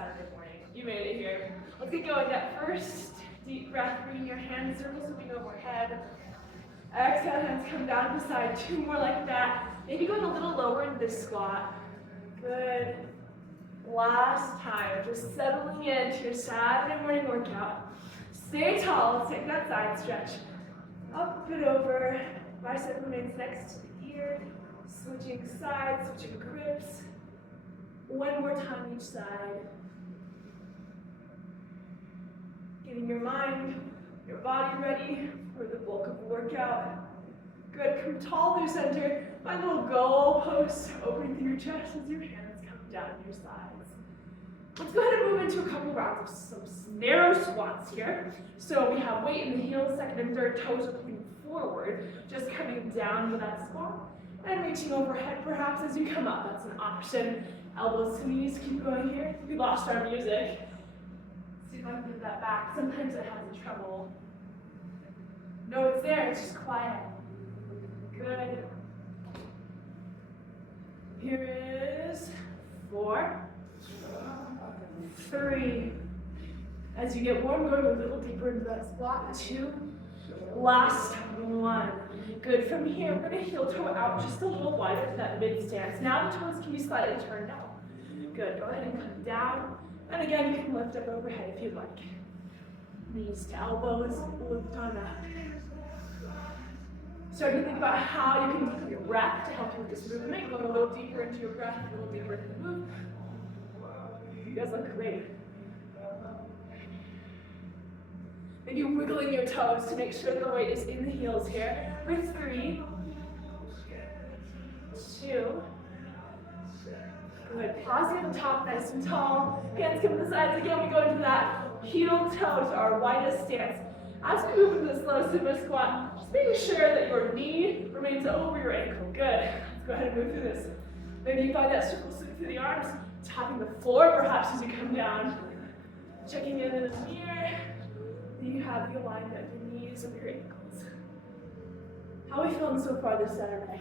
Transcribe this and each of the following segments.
Saturday morning. You made it here. Let's get going. That first deep breath, bringing your hands circles moving overhead. Exhale, hands come down to the side. 2 more like that. Maybe going a little lower in this squat. Good. Last time, just settling into your Saturday morning workout. Stay tall. Let's take that side stretch. Up and over. Bicep remains next to the ear. Switching sides, switching grips. 1 more time each side. Getting your mind, your body ready for the bulk of the workout. Good, come tall through center. Find little goal posts opening through your chest as your hands come down your sides. Let's go ahead and move into a couple rounds of some narrow squats here. So we have weight in the heels, second and third toes are pointing forward, just coming down with that squat. And reaching overhead perhaps as you come up, that's an option. Elbows to knees, keep going here. We lost our music. See if I can get that back. Sometimes it has trouble. No, it's there, it's just quiet. Good. Here is 4, 3. As you get warm, going a little deeper into that squat. 2. Last 1. Good. From here, we're going to heel toe out just a little wider to that mid stance. Now the toes can be slightly turned out. Good. Go ahead and come down. And again, you can lift up overhead if you'd like. Knees to elbows, lift on up. Start to think about how you can keep your breath to help you with this movement. Go a little deeper into your breath, a little deeper into the move. You guys look great. Maybe wiggling your toes to make sure the weight is in the heels here. For 3, 2. Good. Pausing at the top, nice and tall. Hands come to the sides. Again, we go into that heel toes, our widest stance. As we move into the slow sumo squat, just making sure that your knee remains over your ankle. Good. Let's go ahead and move through this. Maybe you find that circle sweep through the arms, tapping the floor perhaps as you come down. Checking in the mirror. You have the alignment of your knees with your ankles. How are we feeling so far this Saturday?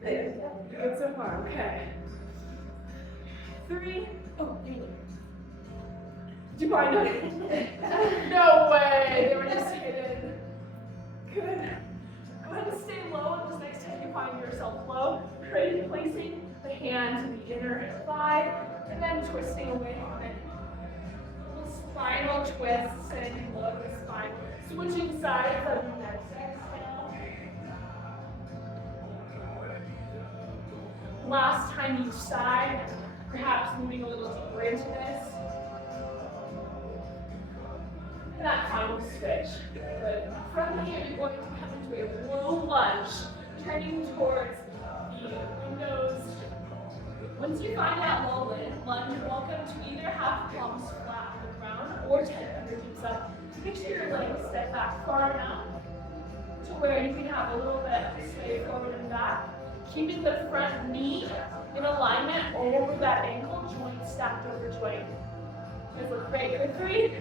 Good so far, okay. 3, oh, you look. Did you find it? No way, they were just hidden. Good. Go ahead and stay low, and this next time you find yourself low, placing the hand to the inner thigh, and then twisting away on it. Spinal twists, sending low to the spine. Switching sides of the next exhale. Last time each side, perhaps moving a little deeper into this. And that final switch. Good. From here, you're going to come into a low lunge, turning towards the windows. Once you find that low lunge, you're welcome to either have palms flat on the ground or 10 fingertips up. Make sure your legs step back far enough to where you can have a little bit of sway forward and back. Keeping the front knee in alignment over that ankle, joint stacked over joint. Guys look great for 3.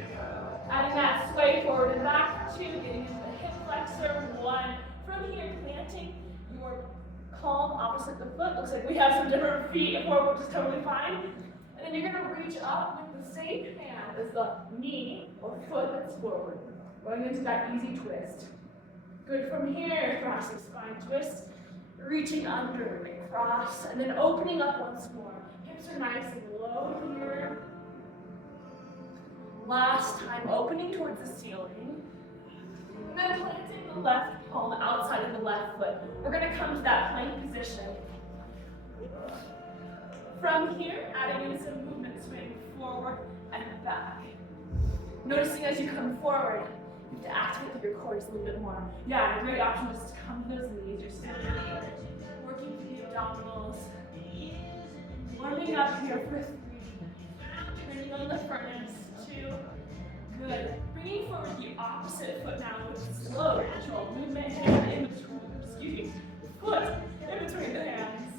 Adding that sway forward and back. 2, getting into the hip flexor. 1. From here, planting your palm opposite the foot. Looks like we have some different feet forward, which is totally fine. And then you're going to reach up with the same hand as the knee or foot that's forward. Going into that easy twist. Good. From here, thoracic spine twist. Reaching under, cross, and then opening up once more. Hips are nice and low here. Last time, opening towards the ceiling. And then planting the left palm outside of the left foot. We're going to come to that plank position. From here, adding in some movement, swing forward and back. Noticing as you come forward, you have to activate your core just a little bit more. Yeah, a great option is to come to those knees. You're standing, working through the abdominals. Warming up here for 3. Turning on the furnace. 2. Good. Bringing forward the opposite foot now with slow, natural movement in between, foot in between the hands.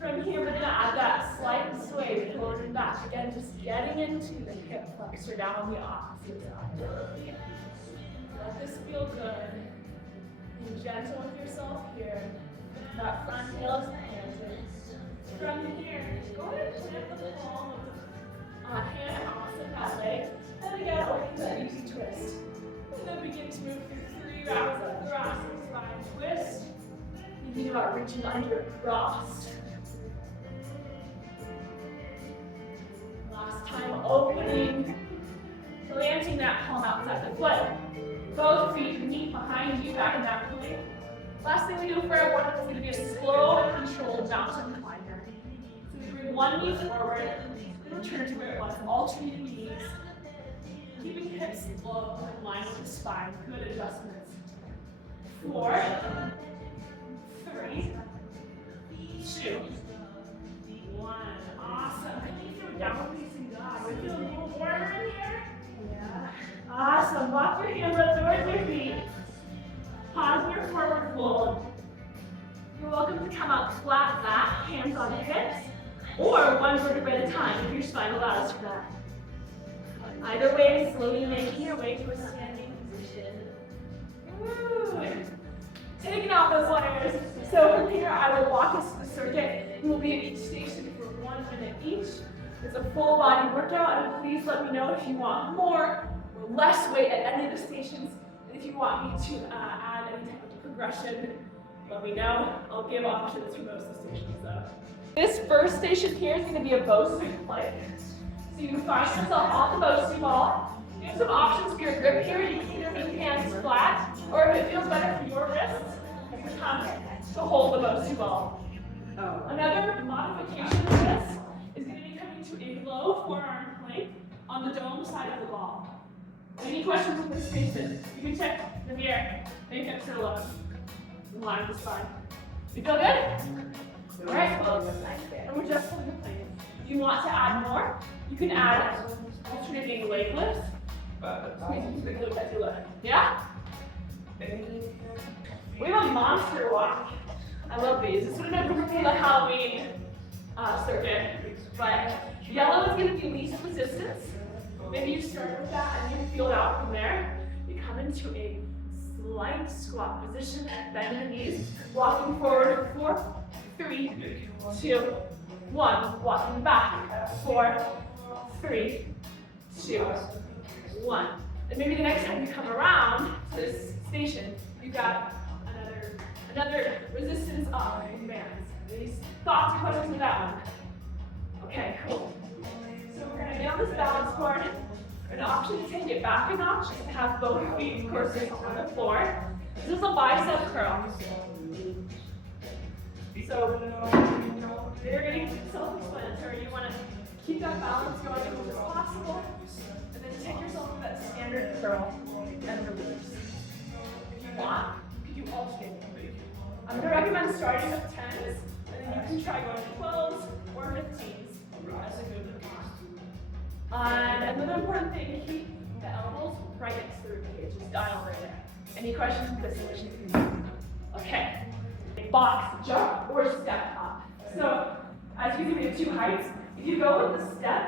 From here, we're going to add that slight sway forward and back. Again, just getting into the hip flexor down on the opposite side. Let this feel good. Be gentle with yourself here. That front heel is planted. From here, go ahead and plant the palm of the Thinking about reaching under across. Last time, opening, planting that palm outside the foot. Both feet, knee behind you, back in that plank. Last thing we do for our workout is going to be a slow and controlled mountain climber. So we bring one knee forward, return to where it was, alternating knees. Keeping hips low in line with the spine. Good adjustments. 4, 3, 2, 1. Awesome. Downward facing dog. We feel a little warmer in here. Yeah. Awesome. Walk your hands up towards your feet. Pause your forward fold. You're welcome to come out flat back, hands on your hips, or one vertebra at a time if your spine allows for that. Either way, slowly making your way to a standing position. Woo. Taking off those layers. So from here, I will walk us through the circuit. We will be at each station for 1 minute each. It's a full body workout, and please let me know if you want more or less weight at any of the stations. And if you want me to add any type of progression, let me know. I'll give options for most of the stations though. This first station here is going to be a Bosu plank. So you can find yourself on the Bosu ball. You have some options for your grip here. You can either leave hands flat, or if it feels better for your wrists, you can come to hold the Bosu ball. Another modification of this is going to be coming to a low forearm plank on the dome side of the ball. Any questions with this station? You can check the mirror. Make hips are low. In line with the spine. You feel good? Alright, and we're just holding the plank. If you want to add more, you can add alternating leg lifts. Yeah? We have a monster walk. I love these. This would have been for the Halloween circuit. But yellow is going to be least resistance. Maybe you start with that and you feel it out from there. You come into a slight squat position, bend the knees, walking forward 4, 3, 2, 1. Walking back 4, 3, 2, 1. And maybe the next time you come around to this station, you've got another resistance up in bands. Any thoughts or questions with that one? Okay, cool. So we're gonna get on this balance board. An option is to take it back a notch and have both feet, of course, on the floor. This is a bicep curl. So you're getting self-explanatory. You want to keep that balance going as much as possible, and then take yourself to that standard curl and release. If you want, you can do alternating. I'm going to recommend starting with 10s, and then you can try going to 12s or 15s as a good and another important thing, keep the elbows right next to the ribcage. Just dial right there. Any questions with this position? Okay. Box jump or step up. So, as you can see, we have 2 heights. If you go with the step,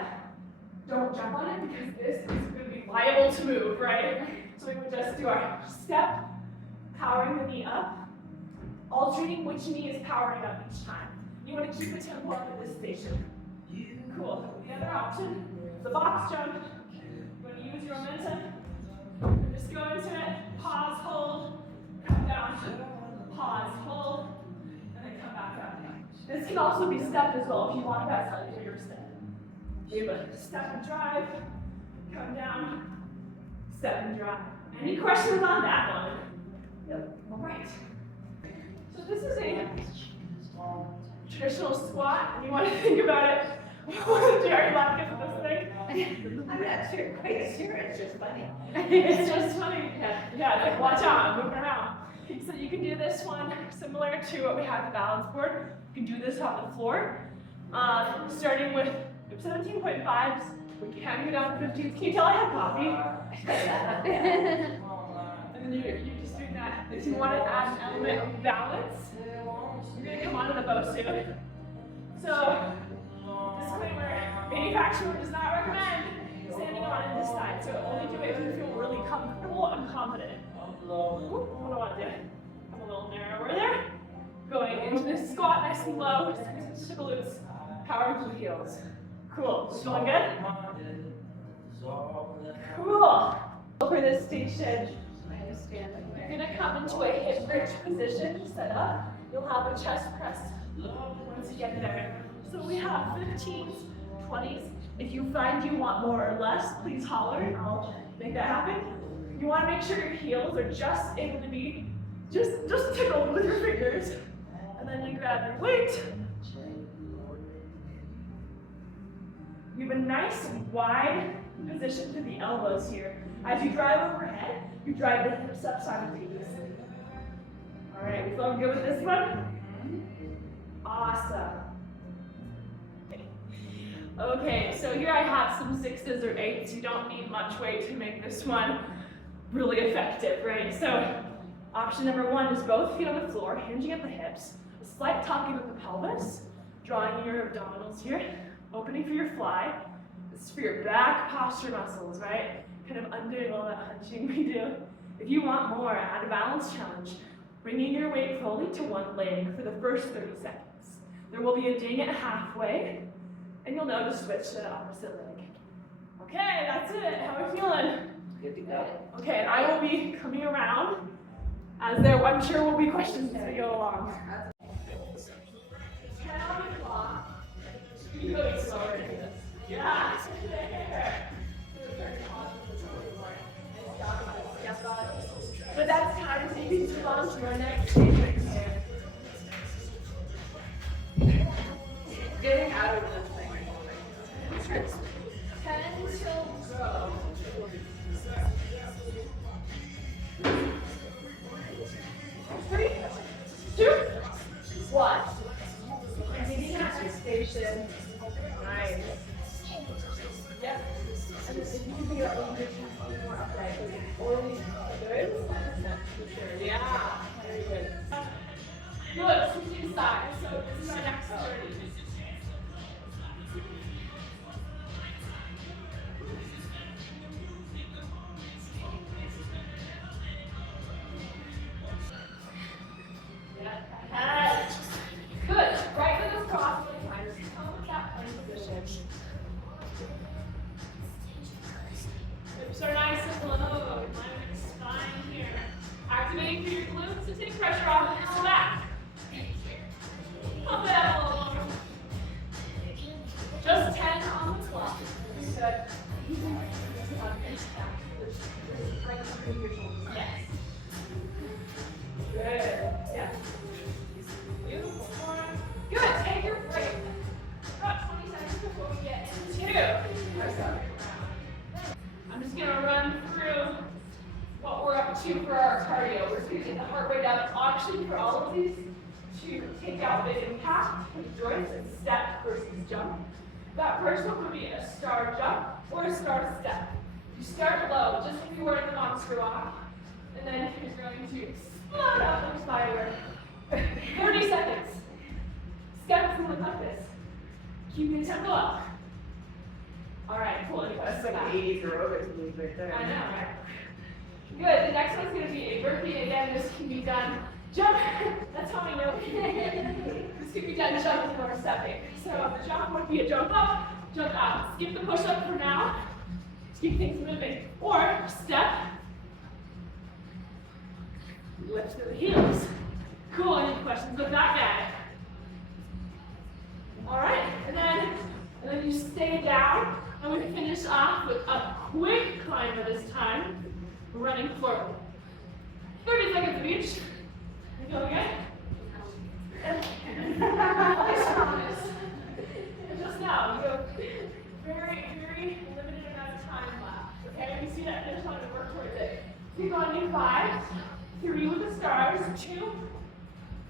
don't jump on it because this is going to be liable to move, right? So we would just do our step, powering the knee up, alternating which knee is powering up each time. You want to keep the tempo up at this station. Cool. The other option, the box jump. You're going to use your momentum. Just go into it, pause, hold, come down, pause, hold, and then come back up. This can also be stepped as well if you want that slightly bigger step. You would step and drive, come down, step and drive. Any questions on that one? Yep. All right. So this is a traditional squat, and you want to think about it. What did Jerry laugh at this thing? I'm not sure, quite sure, it's just funny. It's just funny. Yeah, like watch out, I'm moving around. So you can do this one similar to what we have the balance board. You can do this on the floor. Starting with 17.5s, we can go down to 15s. Can you tell I have coffee? And then you're just doing that. If you want to add an element of balance, you're going to come onto the Bosu. So, disclaimer, manufacturer does not recommend standing on this side. So only do it if you feel really comfortable and confident. What do I want to do? Come a little narrower there. Going into this squat nice and low, to the glutes, power to the heels. Cool. Going good? Cool. For this station, you're going to come into a hip bridge position, set up. You'll have a chest press once you get there. So we have 15s, 20s. If you find you want more or less, please holler and I'll make that happen. You want to make sure your heels are just able to be just tickled with your fingers. And then you grab your weight. You have a nice wide position to the elbows here. As you drive overhead, you drive the hips up simultaneously. All right, we feel good with this one? Awesome. Okay, so here I have some 6s or 8s. You don't need much weight to make this one really effective, right? So option number 1 is both feet on the floor, hinging at the hips, a slight tucking of the pelvis, drawing your abdominals here, opening for your fly. This is for your back posture muscles, right? Kind of undoing all that hunching we do. If you want more, add a balance challenge, bringing your weight fully to one leg for the first 30 seconds. There will be a ding at halfway, and you'll know to switch to the opposite leg. Okay, that's it. How are we feeling? Good to go. Okay, and I will be coming around as there, I'm sure, will be questions as we go along. 10 on the clock. You go slower than this. Yeah, there. But that's time so you can move on to our next stage. Getting out of this thing. 10 till go. 3, 2, 1. Meeting at the station. Nice. Yep. And if you can figure out what you're doing more upright, or good. Yeah. Very good. Good. Switching sides. So this is our next 30. Good. Right foot is crossed really high. Come with that plank position. Hips are nice and low. Line your spine here. Activating through your glutes to take pressure off the lower back. Pump it up a little more. Just 10 on the clock. Good. Yes. Good. Yeah. Beautiful. Good. Take your break. About 20 seconds before we get into our second round. I'm just going to run through what we're up to for our cardio. We're going to get the heart rate up. Option for all of these to take out the impact with joints and step versus jump. That first one would be a star jump or a star step. You start low, just like you were in the monster walk, and then you're going to explode up and spider. 30 seconds. Steps and look like this. Keep the tempo up. All right, cool. That's like an 80s aerobics move right there. I know, right? Good. The next one's going to be a burpee. Again, this can be done. Jump. That's how we know. This can be done jumping or stepping. So the jump would be a jump up, jump out. Skip the push up for now. Just keep things moving. Or step. Lift through the heels. Cool. Any questions with that guy? All right. And then you stay down. And we finish off with a quick climber this time. Running forward. 30 seconds of each. You feeling good? I promise. And just now, you go very, very limited amount of time left. Okay, you see that finish line and work towards it. Keep on in 5, 3 with the stars, 2,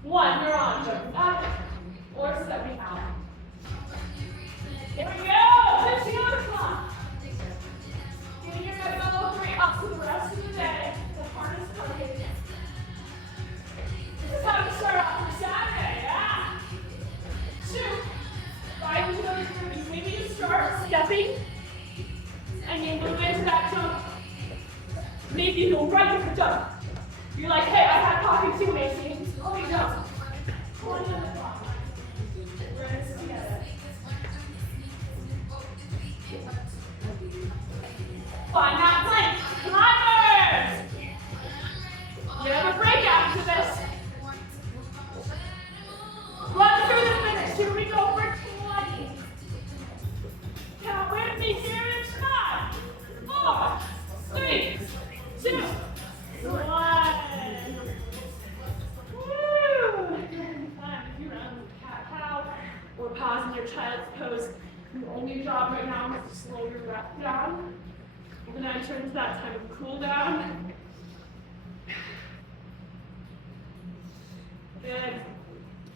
1. You're on. Jump up or stepping out. Here we go. 15 on the clock. Getting your level 3 up for the rest of the day. The hardest target. This is how we start off for Saturday, yeah? 2, 5 into those movies. Maybe you start stepping and you move into that jump. Maybe you go right to the jump. You're like, hey, I had coffee too, Macy. Oh, you jump. 20 on the clock. We're in this together. Find that plank. Climbers! You have a break after this. to slow your breath down. We're going to enter into that time of cool down. Good.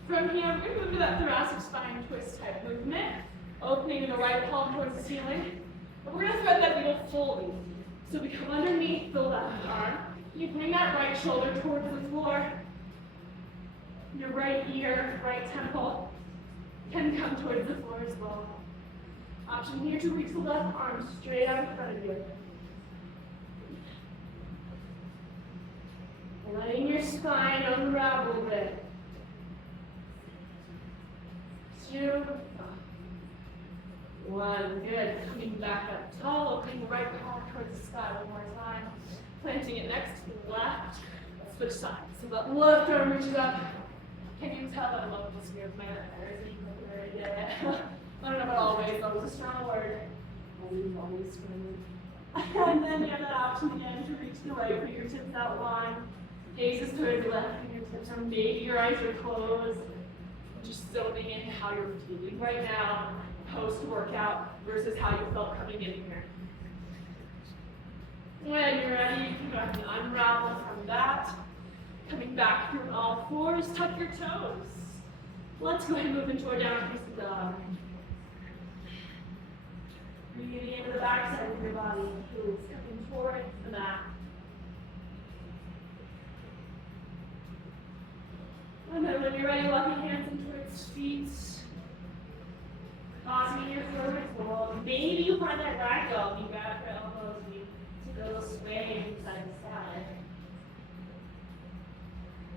From here, we're going to move to that thoracic spine twist type movement, opening the right palm towards the ceiling. But we're going to thread that needle fully. So we come underneath the left arm. You bring that right shoulder towards the floor. Your right ear, right temple can come towards the floor as well. Option here to reach the left arm straight out in front of you. Letting your spine unravel a bit. 2, 1, good. Coming back up tall, opening the right palm towards the sky one more time. Planting it next to the left. Let's switch sides. So the left arm reaches up. Can you tell that I love this movement? Yeah. I don't know about always, that was a strong word. Always. And then you have that option again to reach the right fingertips out long. Gaze is towards the left fingertips, or maybe your eyes are closed. Just zoning in how you're feeling right now, post-workout, versus how you felt coming in here. When you're ready, you can go ahead and unravel from that. Coming back through all fours, tuck your toes. Let's go ahead and move into our down facing dog. Breathing into the back side of your body, heels coming towards the mat. And then when you're ready, walk your hands in towards feet. Pausing your forward fold. Maybe you find that ragdoll. You grab your elbows and you take a little sway side to side.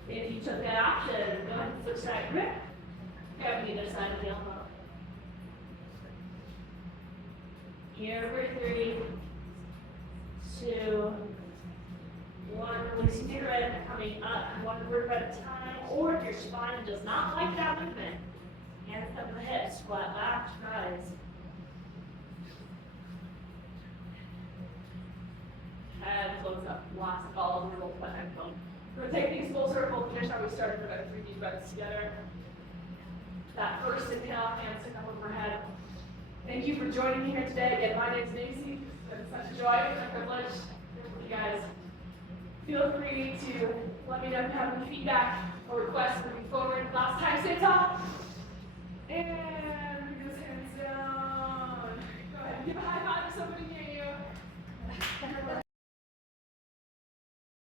If you took that option, go ahead and switch that grip. Grab the other side of the elbow. Here for 3, 2, 1. Releasing your head, coming up one vertebra at a time. Or if your spine does not like that movement, hands up the hips, flat back, rise. And close up. Lots of all over the whole bone. We're going to take these full circle, finish how we started with about 3 deep breaths together. That first inhale, hands to come overhead. Thank you for joining me here today. Again, my name is Macy. It's been such a joy and a privilege to work with you guys. Feel free to let me know if you have any feedback or requests moving forward. Last time, stay tall. And bring those hands down. Go ahead and give a high five to somebody near you.